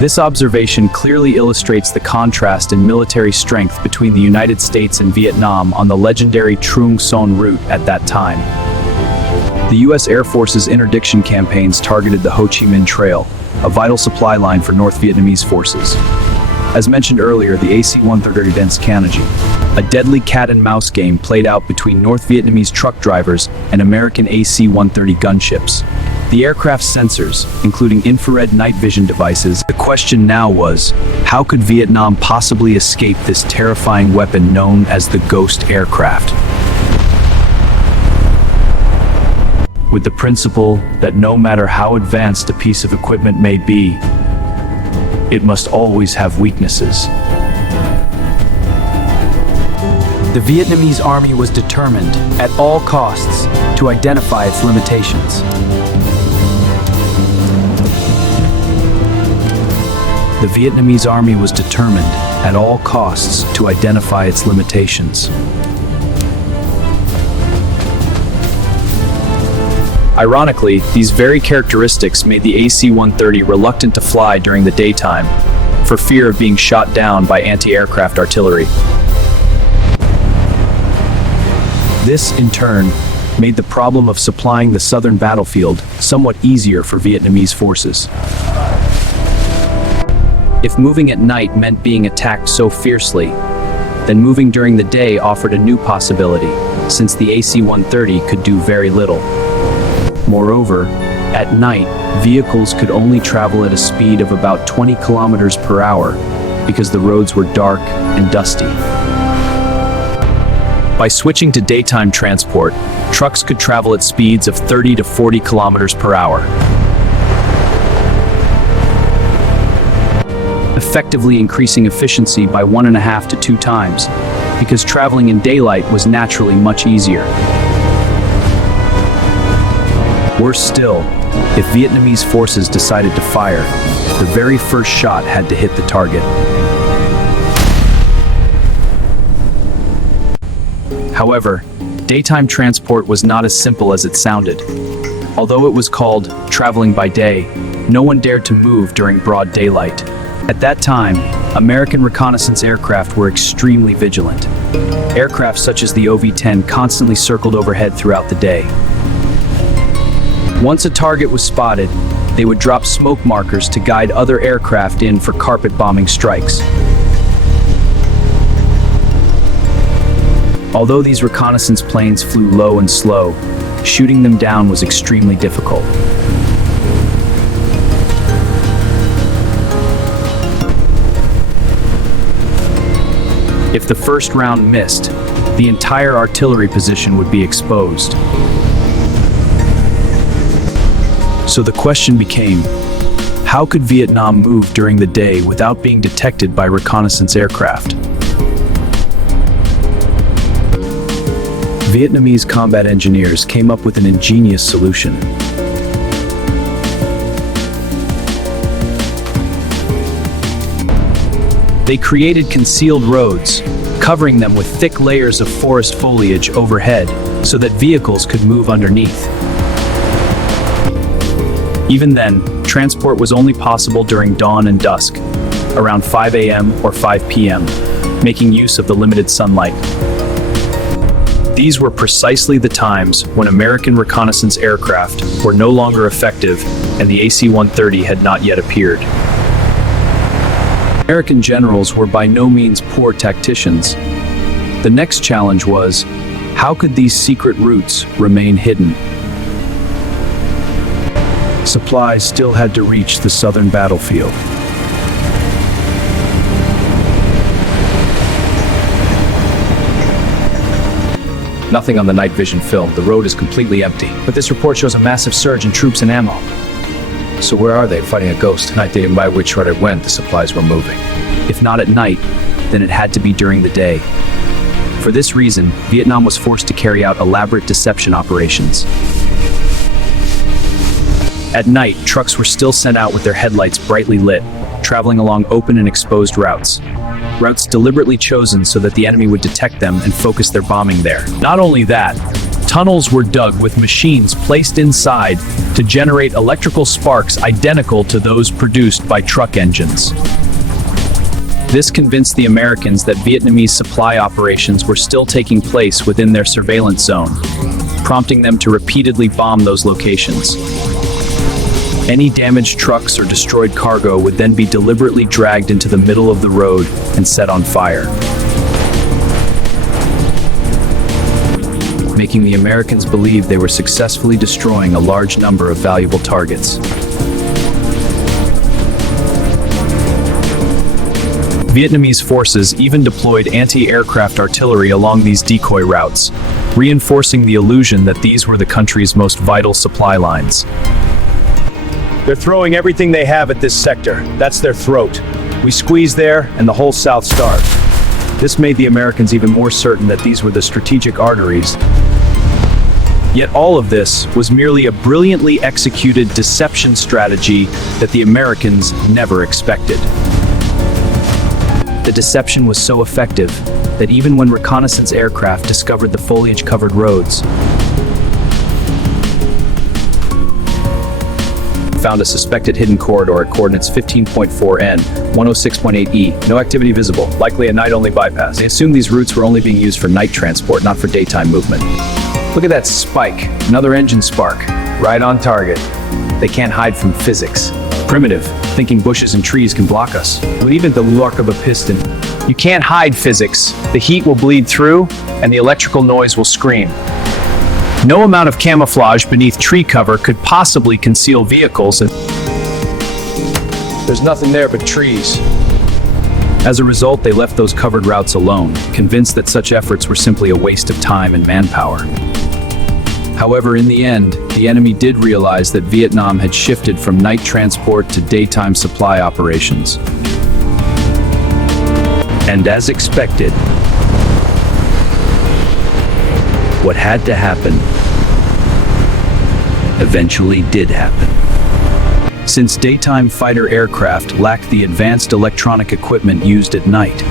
This observation clearly illustrates the contrast in military strength between the United States and Vietnam on the legendary Truong Son route at that time. The U.S. Air Force's interdiction campaigns targeted the Ho Chi Minh Trail, a vital supply line for North Vietnamese forces. As mentioned earlier, the AC-130 against Canada, a deadly cat-and-mouse game played out between North Vietnamese truck drivers and American AC-130 gunships. The aircraft's sensors, including infrared night vision devices, the question now was, how could Vietnam possibly escape this terrifying weapon known as the Ghost aircraft? With the principle that no matter how advanced a piece of equipment may be, it must always have weaknesses. The Vietnamese army was determined, at all costs, to identify its limitations. The Vietnamese army was determined, at all costs, to identify its limitations. Ironically, these very characteristics made the AC-130 reluctant to fly during the daytime, for fear of being shot down by anti-aircraft artillery. This, in turn, made the problem of supplying the southern battlefield somewhat easier for Vietnamese forces. If moving at night meant being attacked so fiercely, then moving during the day offered a new possibility, since the AC-130 could do very little. Moreover, at night, vehicles could only travel at a speed of about 20 kilometers per hour because the roads were dark and dusty. By switching to daytime transport, trucks could travel at speeds of 30 to 40 kilometers per hour, effectively increasing efficiency by 1.5 to 2 times, because traveling in daylight was naturally much easier. Worse still, if Vietnamese forces decided to fire, the very first shot had to hit the target. However, daytime transport was not as simple as it sounded. Although it was called traveling by day, no one dared to move during broad daylight. At that time, American reconnaissance aircraft were extremely vigilant. Aircraft such as the OV-10 constantly circled overhead throughout the day. Once a target was spotted, they would drop smoke markers to guide other aircraft in for carpet bombing strikes. Although these reconnaissance planes flew low and slow, shooting them down was extremely difficult. If the first round missed, the entire artillery position would be exposed. So the question became, how could Vietnam move during the day without being detected by reconnaissance aircraft? Vietnamese combat engineers came up with an ingenious solution. They created concealed roads, covering them with thick layers of forest foliage overhead so that vehicles could move underneath. Even then, transport was only possible during dawn and dusk, around 5 a.m. or 5 p.m., making use of the limited sunlight. These were precisely the times when American reconnaissance aircraft were no longer effective and the AC-130 had not yet appeared. American generals were by no means poor tacticians. The next challenge was, how could these secret routes remain hidden? Supplies still had to reach the southern battlefield. Nothing on the night vision film. The road is completely empty. But this report shows a massive surge in troops and ammo. So where are they, fighting a ghost? Night day by which right it went, the supplies were moving. If not at night, then it had to be during the day. For this reason, Vietnam was forced to carry out elaborate deception operations. At night, trucks were still sent out with their headlights brightly lit, traveling along open and exposed routes. Routes deliberately chosen so that the enemy would detect them and focus their bombing there. Not only that, Tunnels were dug with machines placed inside to generate electrical sparks identical to those produced by truck engines. This convinced the Americans that Vietnamese supply operations were still taking place within their surveillance zone, prompting them to repeatedly bomb those locations. Any damaged trucks or destroyed cargo would then be deliberately dragged into the middle of the road and set on fire, making the Americans believe they were successfully destroying a large number of valuable targets. Vietnamese forces even deployed anti-aircraft artillery along these decoy routes, reinforcing the illusion that these were the country's most vital supply lines. They're throwing everything they have at this sector. That's their throat. We squeeze there, and the whole South starves. This made the Americans even more certain that these were the strategic arteries. Yet all of this was merely a brilliantly executed deception strategy that the Americans never expected. The deception was so effective that even when reconnaissance aircraft discovered the foliage-covered roads, found a suspected hidden corridor at coordinates 15.4 N, 106.8 E. No activity visible, likely a night-only bypass. They assumed these routes were only being used for night transport, not for daytime movement. Look at that spike, another engine spark, right on target. They can't hide from physics. Primitive, thinking bushes and trees can block us. But even the luck of a piston. You can't hide physics. The heat will bleed through, and the electrical noise will scream. No amount of camouflage beneath tree cover could possibly conceal vehicles. There's nothing there but trees. As a result, they left those covered routes alone, convinced that such efforts were simply a waste of time and manpower. However, in the end, the enemy did realize that Vietnam had shifted from night transport to daytime supply operations. And as expected, what had to happen eventually did happen. Since daytime fighter aircraft lacked the advanced electronic equipment used at night,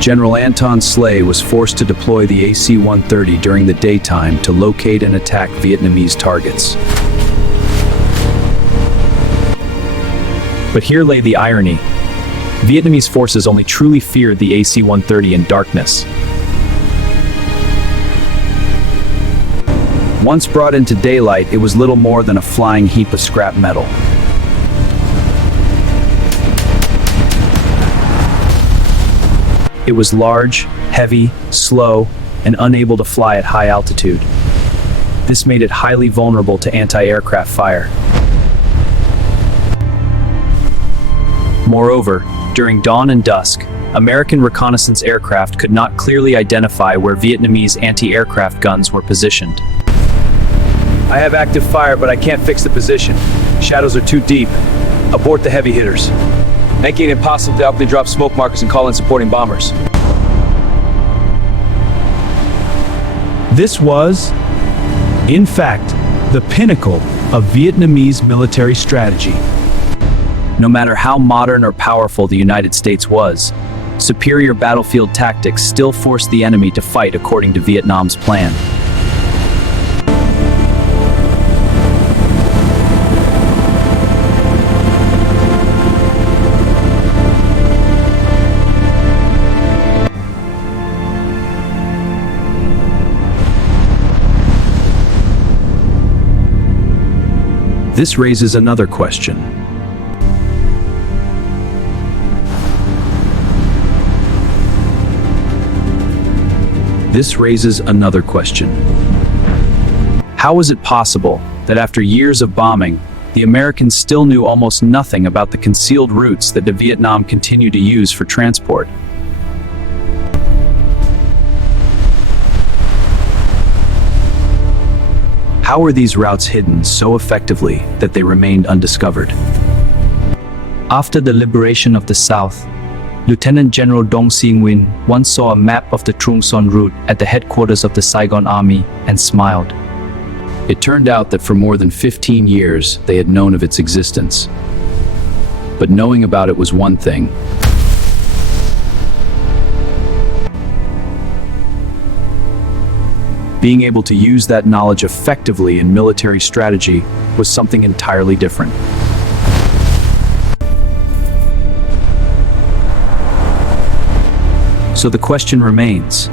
General Anton Slay was forced to deploy the AC-130 during the daytime to locate and attack Vietnamese targets. But here lay the irony. Vietnamese forces only truly feared the AC-130 in darkness. Once brought into daylight, it was little more than a flying heap of scrap metal. It was large, heavy, slow, and unable to fly at high altitude. This made it highly vulnerable to anti-aircraft fire. Moreover, during dawn and dusk, American reconnaissance aircraft could not clearly identify where Vietnamese anti-aircraft guns were positioned. I have active fire, but I can't fix the position. Shadows are too deep. Abort the heavy hitters. Making it impossible to helpfully drop smoke markers and call in supporting bombers. This was, in fact, the pinnacle of Vietnamese military strategy. No matter how modern or powerful the United States was, superior battlefield tactics still forced the enemy to fight according to Vietnam's plan. This raises another question. How was it possible that after years of bombing, the Americans still knew almost nothing about the concealed routes that the Vietnam continued to use for transport? How were these routes hidden so effectively that they remained undiscovered? After the liberation of the South, Lieutenant General Dong Sinh Nguyen once saw a map of the Trung Son route at the headquarters of the Saigon Army and smiled. It turned out that for more than 15 years they had known of its existence. But knowing about it was one thing. Being able to use that knowledge effectively in military strategy was something entirely different. So the question remains,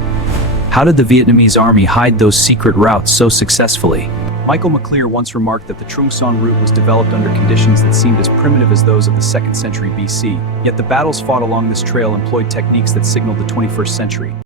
how did the Vietnamese army hide those secret routes so successfully? Michael McClear once remarked that the Trung Son route was developed under conditions that seemed as primitive as those of the 2nd century BC, yet the battles fought along this trail employed techniques that signaled the 21st century.